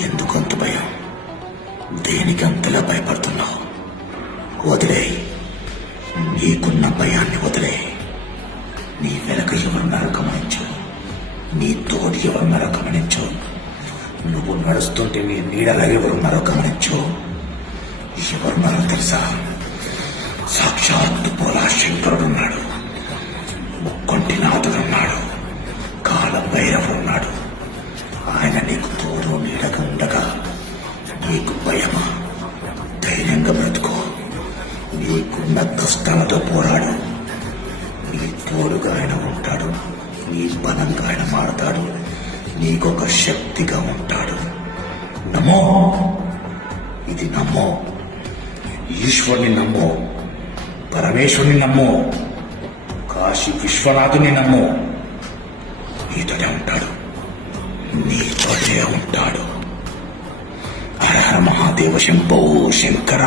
ఎందుకంత భయం? దేనికి అంతలా భయపడుతున్నావు? వదిలే, నీకున్న భయాన్ని వదిలే. నీ వెనక ఎవరున్నారో గమనించు, నీ తోటి ఎవరున్నారో గమనించు, నువ్వు నడుస్తుంటే నీ నీడలా ఎవరున్నారో గమనించు. ఎవరున్నారో తెలుసా? సాక్షాత్తు పోలా శంకరుడున్నాడు, ముక్కంటి నాథుడున్నాడు, కాల భైరవుడున్నాడు. ఆయన నీకు తోడు నీడగా ఉండగా నీకు భయమా? ధైర్యంగా బ్రతుకో. నీకున్న కష్టాలతో పోరాడు. నీ తోడుగా ఆయన ఉంటాడు, నీ బలంగా ఆయన మారతాడు, నీకొక శక్తిగా ఉంటాడు. నమ్మో, ఇది నమ్మో. ఈశ్వరుని నమ్మో, పరమేశ్వరుని నమ్మో, కాశీ విశ్వనాథుని నమ్మో. నీతోనే ఉంటాడు, నీతోనే ఉంటాడు. హర హర మహాదేవ శంభో శంకర.